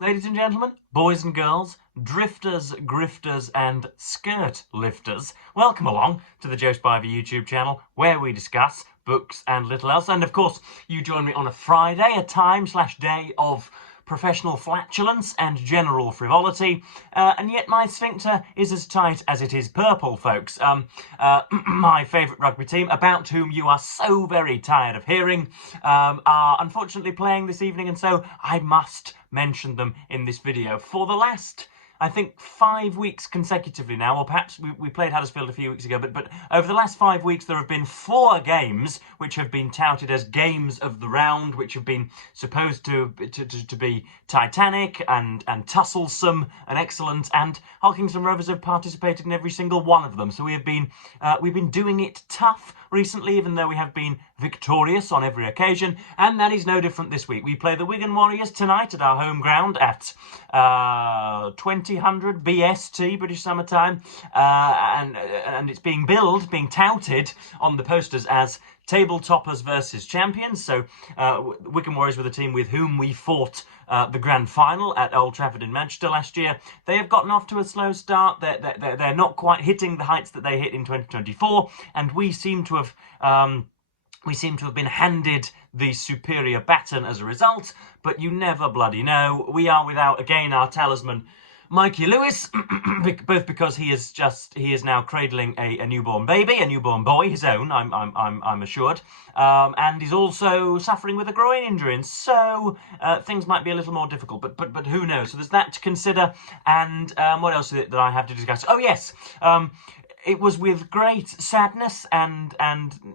Ladies and gentlemen, boys and girls, drifters, grifters, and skirt lifters, welcome along to the Joe Spivey YouTube channel, where we discuss books and little else. And of course, you join me on a Friday, a time/day of professional flatulence and general frivolity, and yet my sphincter is as tight as it is purple, folks. My favourite rugby team, about whom you are so very tired of hearing, are unfortunately playing this evening, and so I must mention them in this video. For the last, I think, 5 weeks consecutively now, or perhaps we played Huddersfield a few weeks ago, but over the last 5 weeks there have been 4 games which have been touted as games of the round, which have been supposed to be titanic and tusslesome and excellent, and Hulkington Rovers have participated in every single one of them. So we've been doing it tough recently, even though we have been victorious on every occasion, and that is no different this week. We play the Wigan Warriors tonight at our home ground at 2000 BST, British Summer Time, and it's being touted on the posters as table toppers versus champions. So Wigan Warriors were the team with whom we fought the grand final at Old Trafford in Manchester last year. They have gotten off to a slow start. They're not quite hitting the heights that they hit in 2024, and we seem to have been handed the superior baton as a result, but you never bloody know. We are without, again, our talisman, Mikey Lewis, both because he is now cradling a newborn baby, a newborn boy, his own, I'm assured, and he's also suffering with a groin injury, and so things might be a little more difficult, but who knows? So there's that to consider, and what else is it that I have to discuss? Oh yes, it was with great sadness and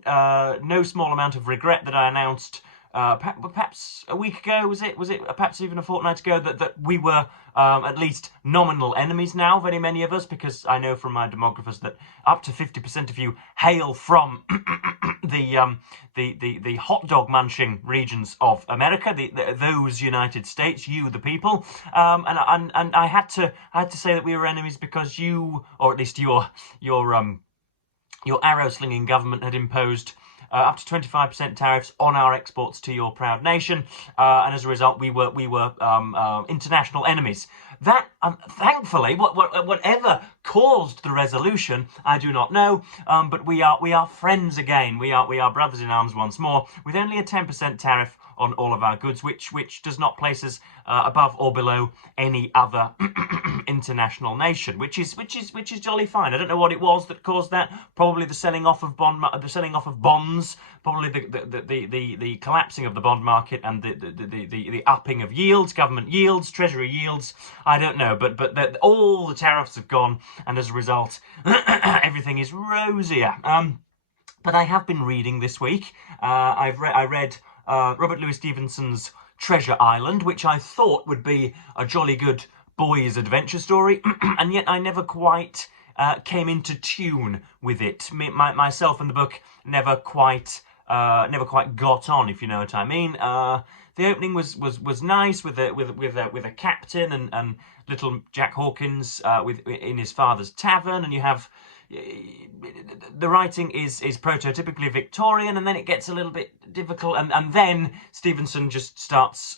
no small amount of regret that I announced perhaps a week ago, was it perhaps even a fortnight ago, that we were at least nominal enemies now, very many of us, because I know from my demographers that up to 50% of you hail from the hot dog munching regions of America, those United States, you the people, and I had to say that we were enemies because you, or at least your arrow slinging government, had imposed up to 25% tariffs on our exports to your proud nation, and as a result, we were international enemies. That, thankfully, whatever caused the resolution, I do not know, but we are friends again. We are brothers in arms once more, with only a 10% tariff on all of our goods, which does not place us above or below any other international nation, which is jolly fine. I don't know what it was that caused that. Probably the selling off of bonds, probably the collapsing of the bond market and the upping of yields, government yields, treasury yields. I don't know, but all the tariffs have gone, and as a result, everything is rosier. But I have been reading this week. I read Robert Louis Stevenson's Treasure Island, which I thought would be a jolly good boys' adventure story, and yet I never quite came into tune with it. Myself and the book never quite got on, if you know what I mean. The opening was nice with a captain and little Jack Hawkins in his father's tavern, and you have. The writing is prototypically Victorian, and then it gets a little bit difficult, and then Stevenson just starts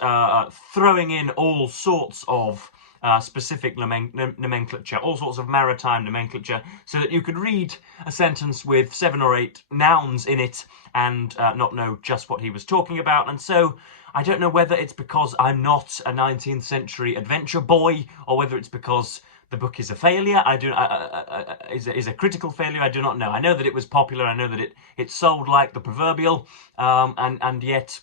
throwing in all sorts of specific nomenclature, all sorts of maritime nomenclature, so that you could read a sentence with 7 or 8 nouns in it and not know just what he was talking about. And so I don't know whether it's because I'm not a 19th century adventure boy, or whether it's because the book is a failure. Is a critical failure. I do not know. I know that it was popular. I know that it sold like the proverbial, and yet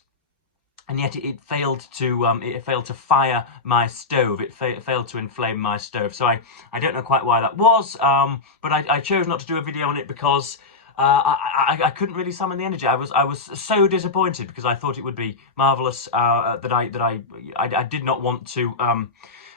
it failed to fire my stove. It failed to inflame my stove. So I don't know quite why that was. But I chose not to do a video on it because I couldn't really summon the energy. I was so disappointed because I thought it would be marvelous, that I did not want to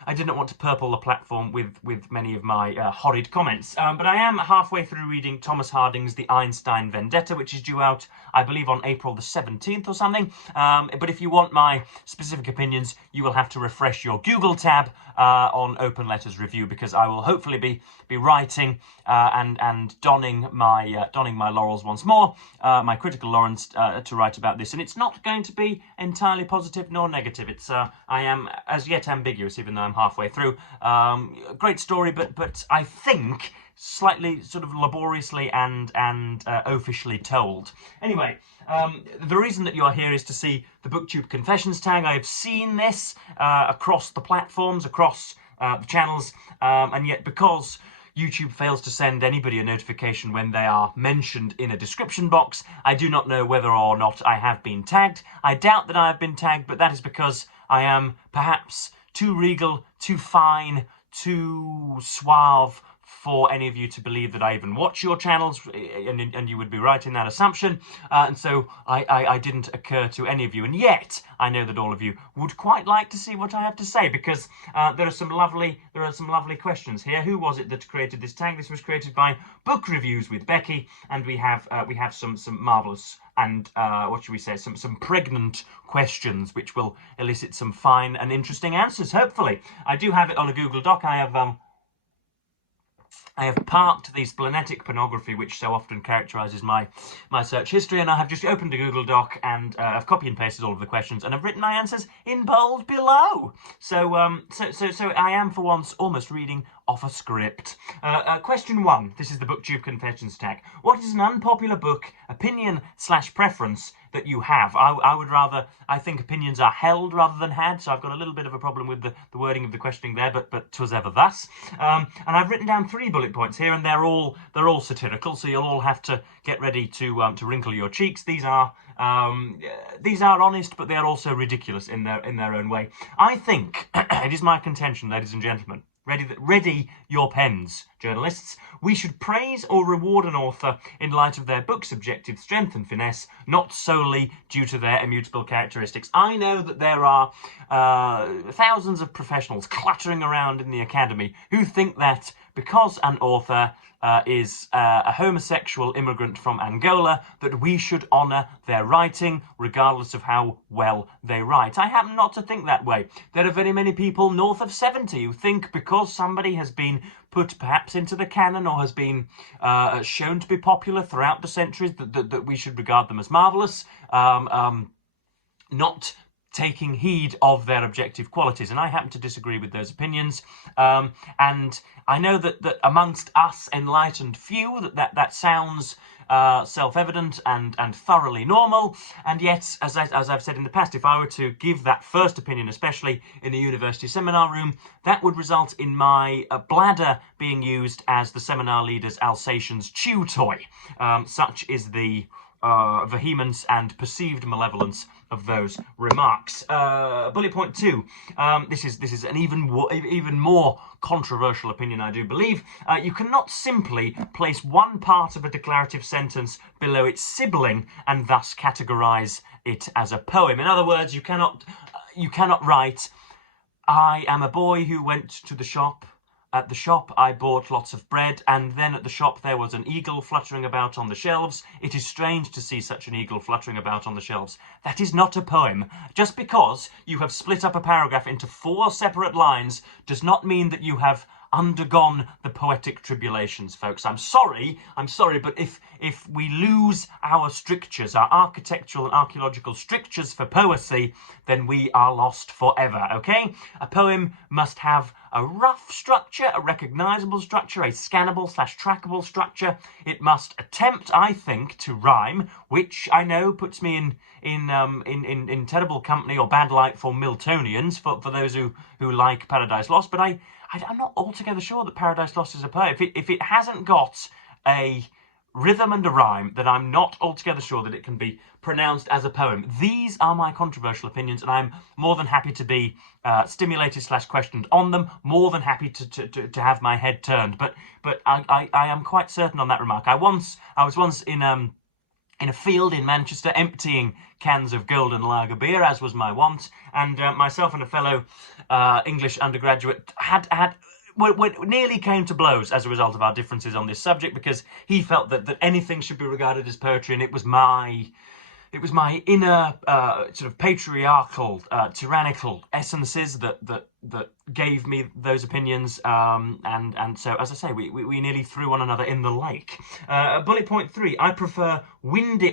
I did not want to purple the platform with many of my horrid comments. But I am halfway through reading Thomas Harding's The Einstein Vendetta, which is due out, I believe, on April the 17th or something. But if you want my specific opinions, you will have to refresh your Google tab on Open Letters Review, because I will hopefully be writing and donning my laurels once more, my critical laurels, to write about this. And it's not going to be entirely positive nor negative. It's I am as yet ambiguous, even though I'm halfway through. Great story, but I think slightly sort of laboriously and officially told. Anyway, the reason that you're here is to see the BookTube Confessions Tag. I have seen this across the platforms, across the channels, and yet because YouTube fails to send anybody a notification when they are mentioned in a description box, I do not know whether or not I have been tagged. I doubt that I have been tagged, but that is because I am perhaps too regal, too fine, too suave for any of you to believe that I even watch your channels, and you would be right in that assumption, and so I didn't occur to any of you. And yet I know that all of you would quite like to see what I have to say, because there are some lovely questions here. Who was it that created this tag? This was created by Book Reviews with Becky, and we have some marvellous and what should we say, some pregnant questions which will elicit some fine and interesting answers, hopefully. I do have it on a Google Doc. I have parked the splenetic pornography which so often characterises my search history, and I have just opened a Google Doc and I've copy and pasted all of the questions, and I've written my answers in bold below. So I am for once almost reading off a script. Question 1. This is the BookTube Confessions Tag. What is an unpopular book opinion / preference that you have? I think opinions are held rather than had, so I've got a little bit of a problem with the wording of the questioning there, but 'twas ever thus. And I've written down 3 bullet points here, and they're all satirical, so you'll all have to get ready to wrinkle your cheeks. These are honest, but they are also ridiculous in their own way. I think it is my contention, ladies and gentlemen. Ready your pens, journalists. We should praise or reward an author in light of their book's objective strength and finesse, not solely due to their immutable characteristics. I know that there are thousands of professionals clattering around in the academy who think that because an author is a homosexual immigrant from Angola, that we should honour their writing regardless of how well they write. I happen not to think that way. There are very many people north of 70 who think because somebody has been put perhaps into the canon or has been shown to be popular throughout the centuries that we should regard them as marvellous, not taking heed of their objective qualities, and I happen to disagree with those opinions. And I know that amongst us enlightened few, that sounds self-evident and thoroughly normal, and yet, as I've said in the past, if I were to give that first opinion, especially in a university seminar room, that would result in my bladder being used as the seminar leader's Alsatian's chew toy. Such is the vehemence and perceived malevolence of those remarks. Bullet point 2. This is an even more controversial opinion, I do believe. You cannot simply place one part of a declarative sentence below its sibling and thus categorise it as a poem. In other words, you cannot write, "I am a boy who went to the shop. At the shop I bought lots of bread, and then at the shop there was an eagle fluttering about on the shelves. It is strange to see such an eagle fluttering about on the shelves." That is not a poem. Just because you have split up a paragraph into 4 separate lines does not mean that you have undergone the poetic tribulations, folks. I'm sorry, but if we lose our strictures, our architectural and archaeological strictures for poesy, then we are lost forever, okay? A poem must have a rough structure, a recognisable structure, a scannable / trackable structure. It must attempt, I think, to rhyme, which I know puts me in terrible company or bad light for Miltonians, for those who like Paradise Lost, but I'm not altogether sure that Paradise Lost is a poem. If it hasn't got a rhythm and a rhyme, then I'm not altogether sure that it can be pronounced as a poem. These are my controversial opinions, and I'm more than happy to be stimulated / questioned on them, more than happy to have my head turned. But I am quite certain on that remark. I was once in in a field in Manchester, emptying cans of golden lager beer, as was my wont, and myself and a fellow English undergraduate nearly came to blows as a result of our differences on this subject, because he felt that anything should be regarded as poetry, and it was my inner sort of patriarchal, tyrannical essences that gave me those opinions, and so, as I say, we nearly threw one another in the lake. Bullet point 3: I prefer windy,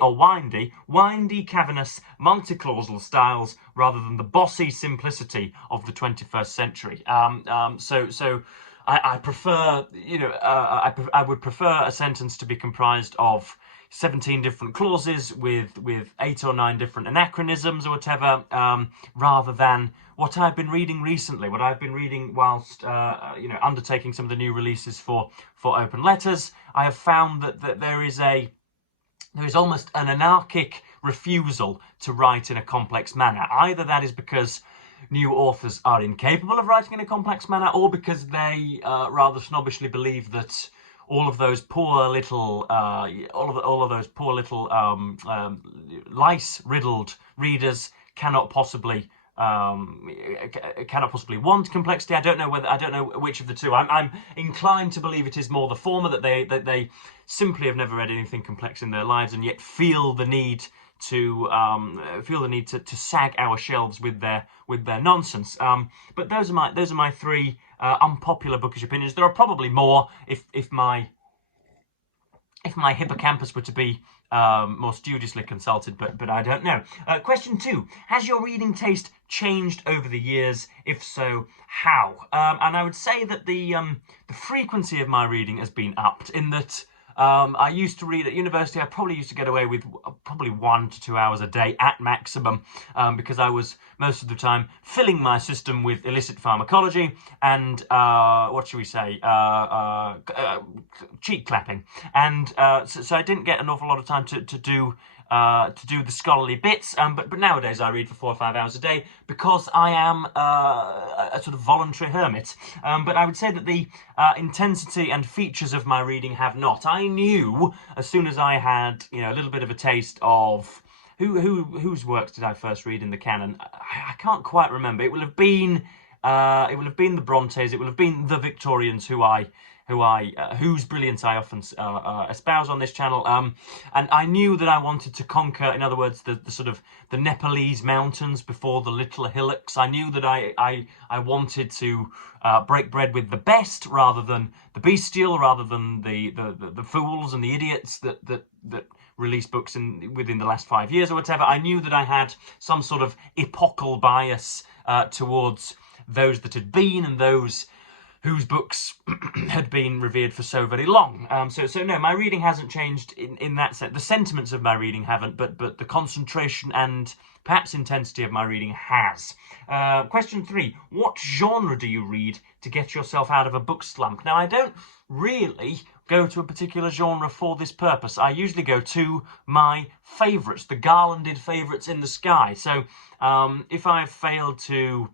cavernous, multi-clausal styles rather than the bossy simplicity of the 21st century. So I prefer, I would prefer a sentence to be comprised of 17 different clauses with 8 or 9 different anachronisms or whatever, rather than what I've been reading recently, what I've been reading whilst undertaking some of the new releases for Open Letters. I have found that there is almost an anarchic refusal to write in a complex manner. Either that is because new authors are incapable of writing in a complex manner, or because they rather snobbishly believe that all of those poor little lice-riddled readers cannot possibly want complexity. I don't know which of the two. I'm inclined to believe it is more the former, that they simply have never read anything complex in their lives, and yet feel the need to sag our shelves with their nonsense. But those are my 3 unpopular bookish opinions. There are probably more if my hippocampus were to be more studiously consulted, but I don't know. Question 2: has your reading taste changed over the years? If so, how? And I would say that the frequency of my reading has been upped, in that I used to read at university. I probably used to get away with probably 1 to 2 hours a day at maximum, because I was most of the time filling my system with illicit pharmacology and what should we say, cheek clapping, and so I didn't get an awful lot of time to do the scholarly bits, but nowadays I read for 4 or 5 hours a day, because I am a sort of voluntary hermit. But I would say that the intensity and features of my reading have not. I knew as soon as I had a little bit of a taste of whose works did I first read in the canon. I can't quite remember. It will have been the Brontes. It will have been the Victorians, whose brilliance I often espouse on this channel, and I knew that I wanted to conquer, in other words, the sort of the Nepalese mountains before the little hillocks. I knew that I wanted to break bread with the best rather than the bestial, rather than the fools and the idiots that release books within the last 5 years or whatever. I knew that I had some sort of epochal bias towards those that had been, and those whose books had been revered for so very long. So no, my reading hasn't changed in that sense. The sentiments of my reading haven't, but the concentration and perhaps intensity of my reading has. Question 3: what genre do you read to get yourself out of a book slump? Now, I don't really go to a particular genre for this purpose. I usually go to my favourites, the garlanded favourites in the sky. So if I've failed to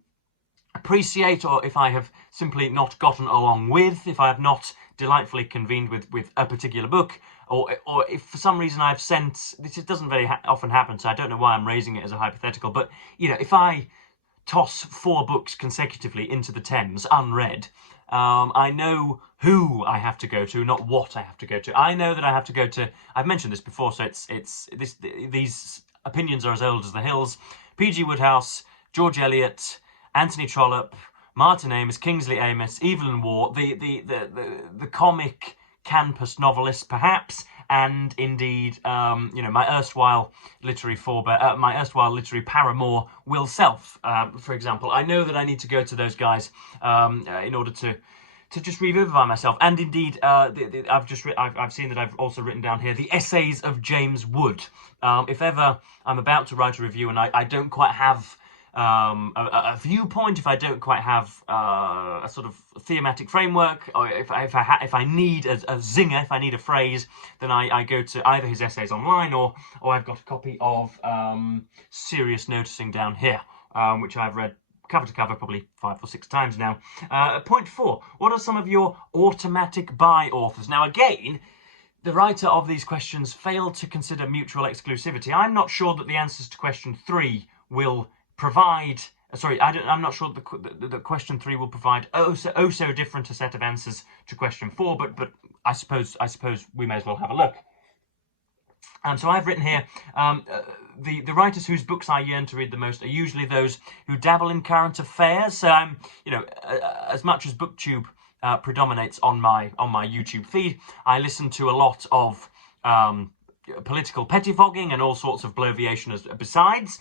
appreciate, or if I have simply not gotten along with, if I have not delightfully convened with a particular book, or if for some reason I've sent, this doesn't very often happen, so I don't know why I'm raising it as a hypothetical, but if I toss 4 books consecutively into the Thames unread, I know who I have to go to, not what I have to go to. I know that I have to go to, I've mentioned this before, so these opinions are as old as the hills: P.G. Wodehouse, George Eliot, Anthony Trollope, Martin Amis, Kingsley Amis, Evelyn Waugh, the comic campus novelist, perhaps, and indeed, my erstwhile literary paramour, Will Self, for example. I know that I need to go to those guys in order to just revivify myself. And indeed, I've seen that I've also written down here the essays of James Wood. If ever I'm about to write a review and I don't quite have a viewpoint, if I don't quite have a sort of thematic framework, or if I need a zinger, if I need a phrase, then I go to either his essays online, or I've got a copy of Serious Noticing down here, which I've read cover to cover probably 5 or 6 times now. Point 4: what are some of your automatic buy authors? Now, again, the writer of these questions failed to consider mutual exclusivity. I'm not sure that the answers to question 3 will provide. I'm not sure that question 3 will provide so different a set of answers to question 4. But I suppose we may as well have a look. So I've written here, the writers whose books I yearn to read the most are usually those who dabble in current affairs. So as much as BookTube predominates on my YouTube feed, I listen to a lot of political pettifogging and all sorts of bloviation besides.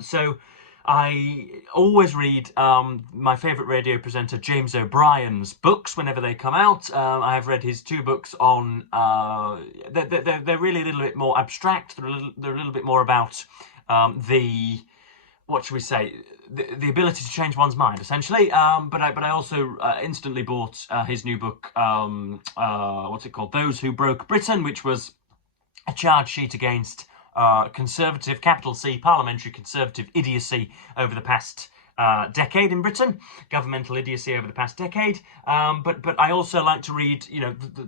So I always read my favourite radio presenter James O'Brien's books whenever they come out. I have read his 2 books on. They're really a little bit more abstract. They're a little bit more about what should we say, the ability to change one's mind, essentially. But I also instantly bought his new book. What's it called? Those Who Broke Britain, which was a charge sheet against conservative, capital C, parliamentary conservative idiocy over the past decade in Britain, governmental idiocy over the past decade. But I also like to read,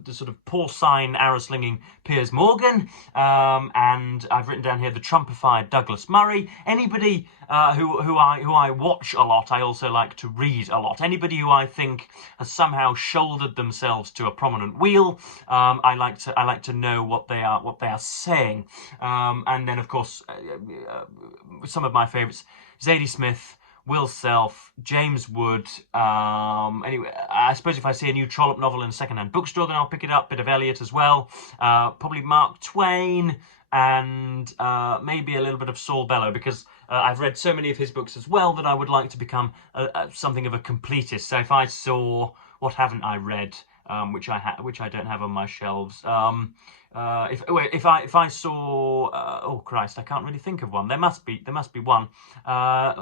the sort of porcine, arrow-slinging Piers Morgan, and I've written down here the Trumpified Douglas Murray. Anybody who I watch a lot, I also like to read a lot. Anybody who I think has somehow shouldered themselves to a prominent wheel, I like to know what they are saying. And then of course some of my favourites: Zadie Smith, Will Self, James Wood. Anyway, I suppose if I see a new Trollope novel in a second-hand bookstore, then I'll pick it up. Bit of Eliot as well. Probably Mark Twain, and maybe a little bit of Saul Bellow, because I've read so many of his books as well that I would like to become something of a completist. So if I saw, what haven't I read, which I don't have on my shelves. If I saw, oh Christ, I can't really think of one. There must be one.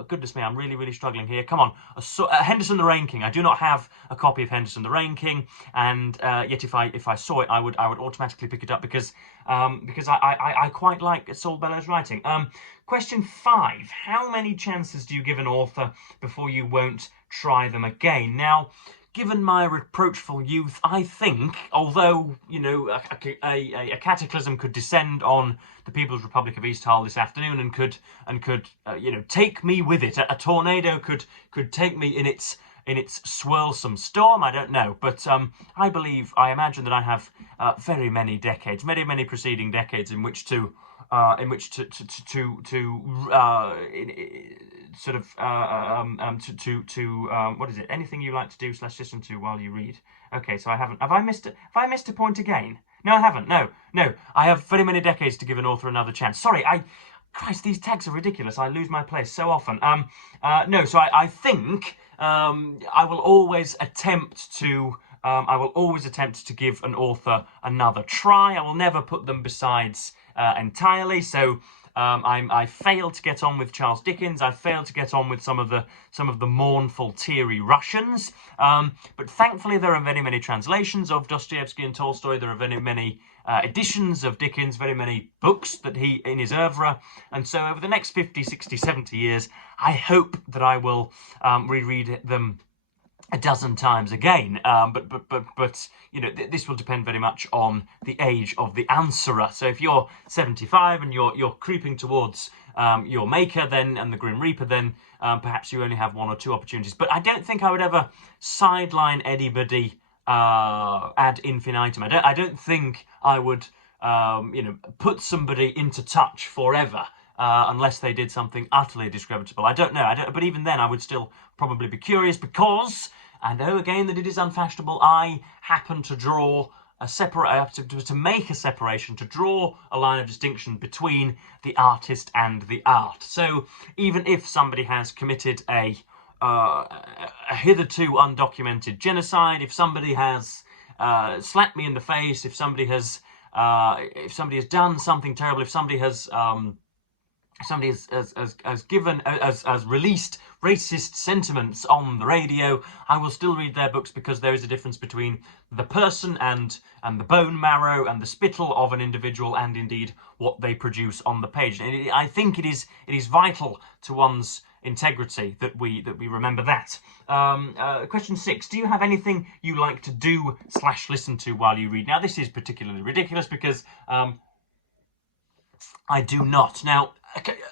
Goodness me, I'm really struggling here. Come on, Henderson the Rain King. I do not have a copy of Henderson the Rain King, and yet if I saw it, I would automatically pick it up because I quite like Saul Bellow's writing. Question 5: how many chances do you give an author before you won't try them again? Now, given my reproachful youth, I think, although, a cataclysm could descend on the People's Republic of East Hull this afternoon and could take me with it. A tornado could take me in its swirlsome storm. I don't know, but I imagine that I have very many decades, many preceding decades in which to what is it? Anything you like to do / listen to while you read. Okay, so have I missed a point again? No, I haven't. No. I have very many decades to give an author another chance. Sorry, Christ, these tags are ridiculous. I lose my place so often. No, so I think I will always attempt to give an author another try. I will never put them besides entirely. So I failed to get on with Charles Dickens. I failed to get on with some of the mournful, teary Russians. But thankfully, there are many translations of Dostoevsky and Tolstoy. There are many editions of Dickens, very many books that he in his oeuvre. And so over the next 50, 60, 70 years, I hope that I will reread them a dozen times again, but this will depend very much on the age of the answerer. So if you're 75 and you're creeping towards your maker, then, and the Grim Reaper, then perhaps you only have 1 or 2 opportunities. But I don't think I would ever sideline anybody ad infinitum. I don't think I would put somebody into touch forever. Unless they did something utterly discreditable. I don't know. But even then, I would still probably be curious because I know again that it is unfashionable. I happen to draw to make a separation, to draw a line of distinction between the artist and the art. So even if somebody has committed a hitherto undocumented genocide, if somebody has slapped me in the face, if somebody has done something terrible, if somebody has released racist sentiments on the radio, I will still read their books because there is a difference between the person and the bone marrow and the spittle of an individual and indeed what they produce on the page. And I think it is vital to one's integrity that we remember that. Question 6: do you have anything you like to do / listen to while you read? Now, this is particularly ridiculous because I do not. Now,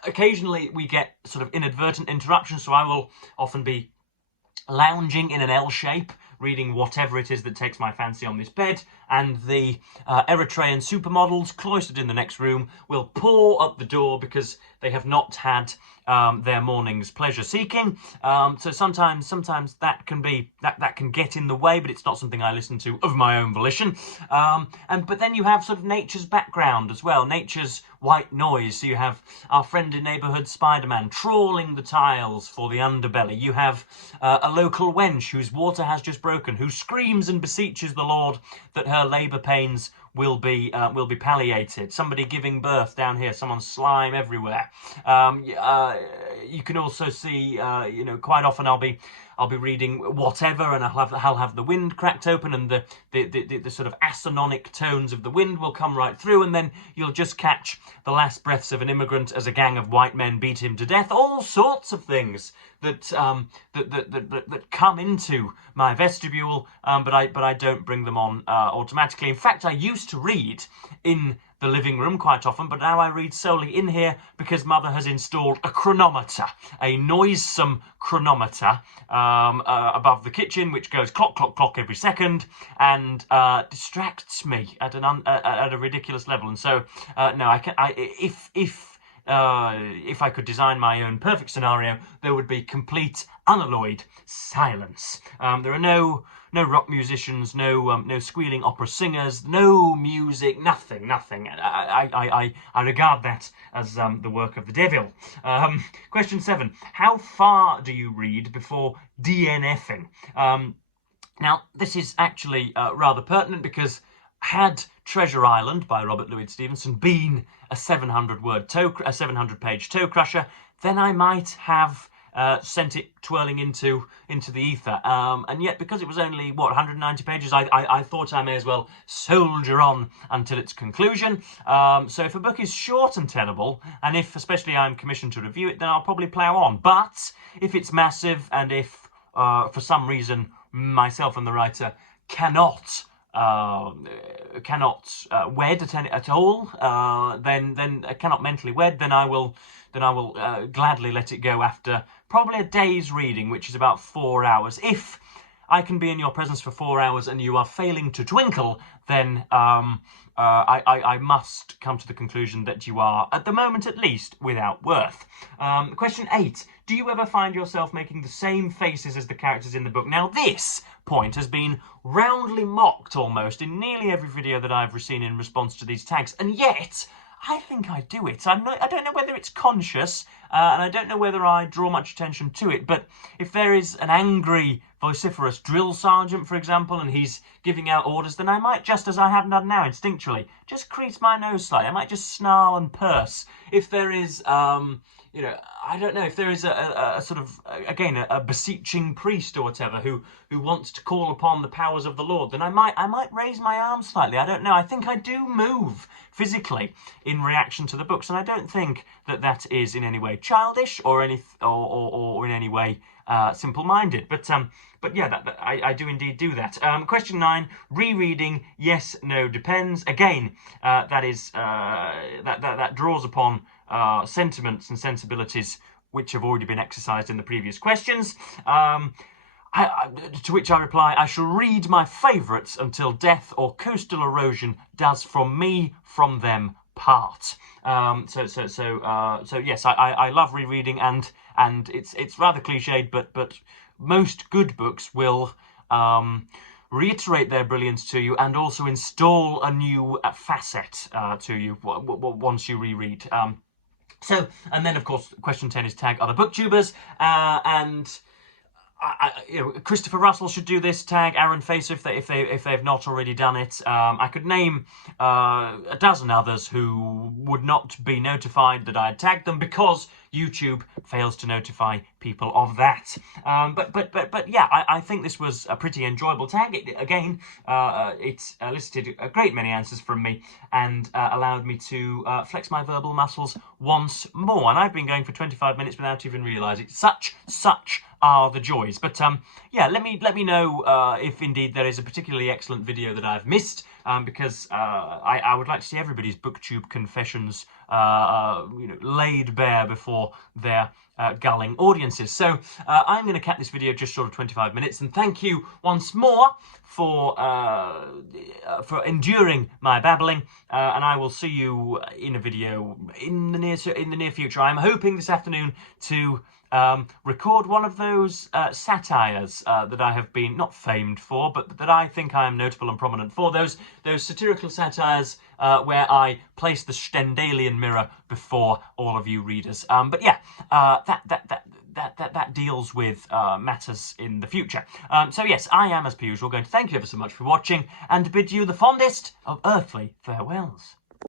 occasionally we get sort of inadvertent interruptions, so I will often be lounging in an L shape, reading whatever it is that takes my fancy on this bed, and the Eritrean supermodels cloistered in the next room will pour up the door because they have not had their morning's pleasure seeking. So sometimes that can get in the way, but it's not something I listen to of my own volition. But then you have sort of nature's background as well, nature's white noise. So you have our friendly neighbourhood Spider-Man trawling the tiles for the underbelly. You have a local wench whose water has just broken, who screams and beseeches the Lord that her labour pains will be palliated. Somebody giving birth down here, someone's slime everywhere. You can also see, quite often I'll be reading whatever, and I'll have the wind cracked open, and the sort of asononic tones of the wind will come right through, and then you'll just catch the last breaths of an immigrant as a gang of white men beat him to death. All sorts of things that come into my vestibule, but I don't bring them on automatically. In fact, I used to read in the living room quite often, but now I read solely in here because Mother has installed a chronometer, a noisome chronometer above the kitchen, which goes clock, clock, clock every second, and distracts me at a ridiculous level. And so, no, if I could design my own perfect scenario, there would be complete, unalloyed silence. There are no rock musicians, no squealing opera singers, no music, nothing. I regard that as the work of the devil. Question 7: how far do you read before DNFing? Now, this is actually rather pertinent because had Treasure Island by Robert Louis Stevenson been a 700-page toe crusher, then I might have sent it twirling into the ether. And yet, because it was only 190 pages, I thought I may as well soldier on until its conclusion. So if a book is short and tenable, and if especially I'm commissioned to review it, then I'll probably plough on. But if it's massive, and if for some reason myself and the writer cannot wed at all, then cannot mentally wed, then I will gladly let it go after probably a day's reading, which is about 4 hours. If I can be in your presence for 4 hours and you are failing to twinkle, then I must come to the conclusion that you are, at the moment at least, without worth. Question 8. Do you ever find yourself making the same faces as the characters in the book? Now, this point has been roundly mocked almost in nearly every video that I've seen in response to these tags, and yet I think I do it. I don't know whether it's conscious, and I don't know whether I draw much attention to it, but if there is an angry, vociferous drill sergeant, for example, and he's giving out orders, then I might, just as I have done now instinctually, just crease my nose slightly. I might just snarl and purse. If there is, I don't know, if there is a sort of, again, a beseeching priest or whatever who wants to call upon the powers of the Lord, then I might raise my arm slightly. I don't know. I think I do move physically in reaction to the books, and I don't think that is in any way childish or in any way simple-minded. But yeah, I do indeed do that. Question 9: rereading, yes, no, depends. Again, that draws upon sentiments and sensibilities which have already been exercised in the previous questions. To which I reply, I shall read my favourites until death or coastal erosion does from them part. So yes, I love rereading, and it's rather cliched, but most good books will reiterate their brilliance to you and also install a new facet to you once you reread. And then of course, question 10 is tag other booktubers, and Christopher Russell should do this. Tag Aaron Facer if they've not already done it. I could name a dozen others who would not be notified that I had tagged them because YouTube fails to notify people of that. But yeah, I think this was a pretty enjoyable tag. It elicited a great many answers from me and allowed me to flex my verbal muscles once more. And I've been going for 25 minutes without even realising. Such are the joys. But yeah, let me know if indeed there is a particularly excellent video that I've missed, because I would like to see everybody's BookTube confessions laid bare before their gulling audiences. So I'm going to cap this video just short of 25 minutes, and thank you once more for enduring my babbling, and I will see you in a video in the near future. I'm hoping this afternoon to record one of those satires that I have been not famed for, but that I think I am notable and prominent for. Those satirical satires where I place the Stendhalian mirror before all of you readers. But yeah, that deals with matters in the future. So yes, I am, as per usual, going to thank you ever so much for watching and bid you the fondest of earthly farewells.